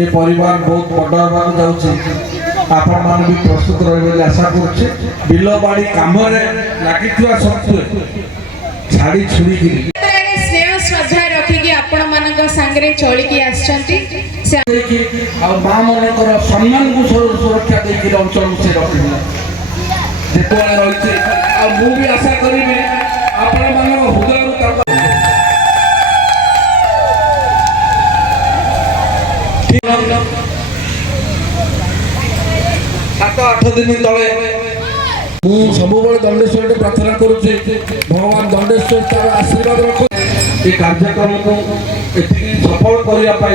ये परिवार बहुत बड़ होगा जाऊँगी आपण मान भी प्रस्तुत रही आशा करुचे बिल बाड़ी कम लगी सत्वे छाड़ी छुड़ी स्नेह श्रद्धा रखिकी आपण मान सांगे चलिकी माँ मन सम्मान को सुरक्षा देकर अंचल से रखी जिते रही मुझे आशा करी आपण मान हृदय 7-8 दिन तले सब दंडेश्वर प्रार्थना करुचे भगवान दंडेश्वर तार आशीर्वाद रख ये कार्यक्रम को सफल करने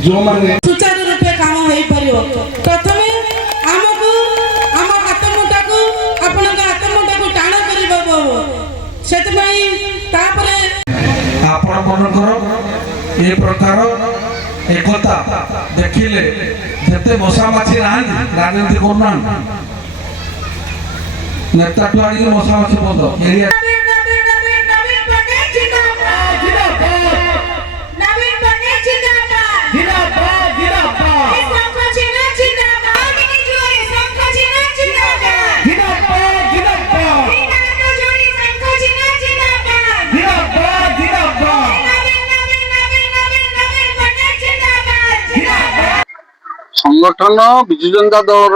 जो मैंने सुचारू रूपे काम हो प्रथम आमको आम हाथ मुठा को आपण हाथ मुठा को टाण कर ये प्रकार एकता देखिले जेते मशा माछी राजनीति करना नेता टुआड़ी मशा माछी बंद एरिया संगठन विजु जनता दल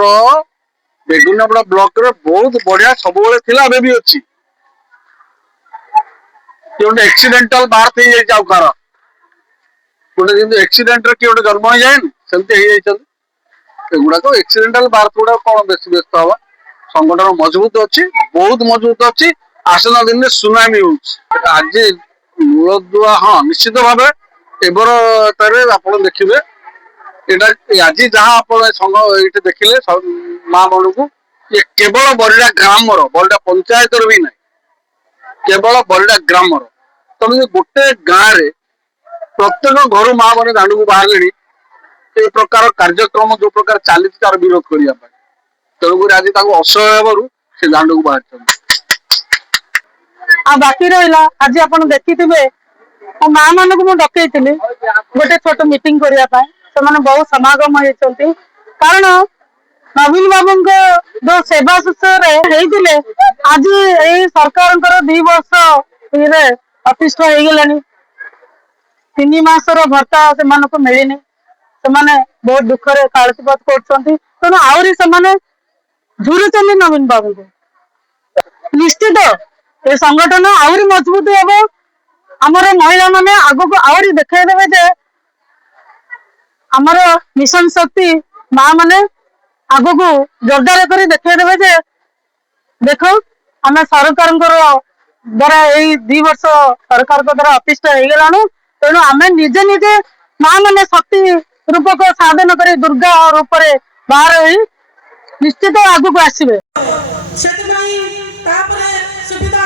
बेगुनापड़ा ब्लॉक रे बहुत बढ़िया सब बेले भी अच्छी गोटे एक्सीडेंटल बार्थ हो जाए कार गोटे जमी एक्सीडेंट रे किए जन्म हो जाए सेमती गुड़ाक एक्सीडेंटल बार्थ गुड़ा कौन बेस व्यस्त हवा संगठन मजबूत अच्छी बहुत मजबूत अच्छी आसन दिन में सुनामी हो आज मूलदुआ हाँ निश्चित भाव एबर आप देखिए आज जहाँ आप संघ ये देखिले माँ मन को ये केवल बरिडा ग्रामर बरिडा पंचायत भी ना केवल बरिडा ग्रामर तुम गोटे गाँव में प्रत्येक घर माँ मैंने दांड को बाहर ये प्रकार कार्यक्रम जो प्रकार चली तार विरोध करने तेणुक आज असह्य से दांड को बाहर बाकी रहा आज आप देखी माँ मान को डकई गोटे छोट मीटिंग करने से बहुत समागम होती कारण नवीन बाबू जो सेवा शुश्रूषा आज यही सरकार 2 वर्ष अतिष्ठ हो गला 3 मासर भत्ता से मिलनी से बहुत दुखरे कालतीपात कर तेणु आहरी से झुरुचंदी नवीन बाबू को निश्चित ये संगठन आहरी मजबूत हम आमर महिला माने आग को आहरी देखदेवे आमर मिशन शक्ति माँ माने आग को जोरदार कर देखदेवे देख आम सरकार द्वारा यही 2 वर्ष सरकार द्वारा अतिष्ठ हो गलानु तेणु आम निजे निजे माँ माने शक्ति रूपक साधन कर दुर्गा रूप बाहर निश्चित आग को आसवे सुविधा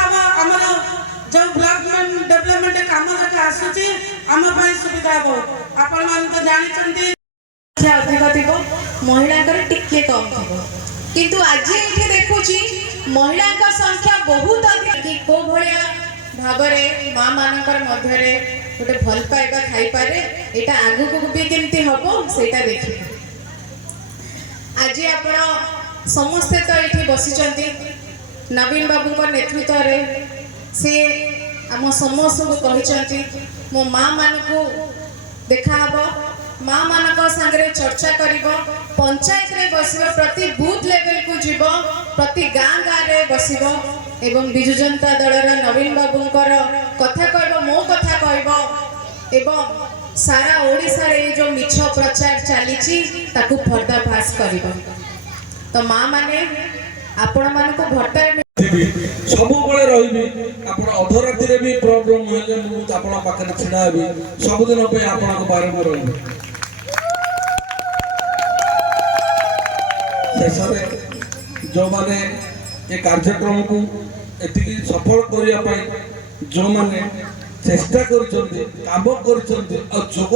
जो ब्लॉक डेवलपमेंट काम आसूची आम सुविधा हम आपण मान तो जानी अधिक थी महिला टिके कम थी किंतु आज ये देखुची महिला संख्या बहुत अधिक को भाया भाव माँ मानकर मध्य गोटे भल पाइबा खाई पारे यहाँ आगु को भी केमती हम से देखिए आज आप समस्ते तो ये बसी नवीन बाबू नेतृत्व में सी आम समस्त को कहते मो माँ मान को देखा माँ मान सांगे चर्चा कर पंचायत रे बस प्रति बूथ लेवल को जीव प्रति गाँ गाँव में बस एवं विजु जनता दलर नवीन बाबूंकर कथा कह मो कथा कह एवं सारा ओडिशा रे जो मिछ प्रचार चली पर्दाफाश कर तो माँ माने आपण मान को भट्टा सब रही अधराति भी प्रोग्राम पाखे छिड़ा हेबी सबुदिन बारे में रही शेष जो मैंने ये कार्यक्रम को एति सफल करने जो मैंने चेष्टा कर काम कर जोग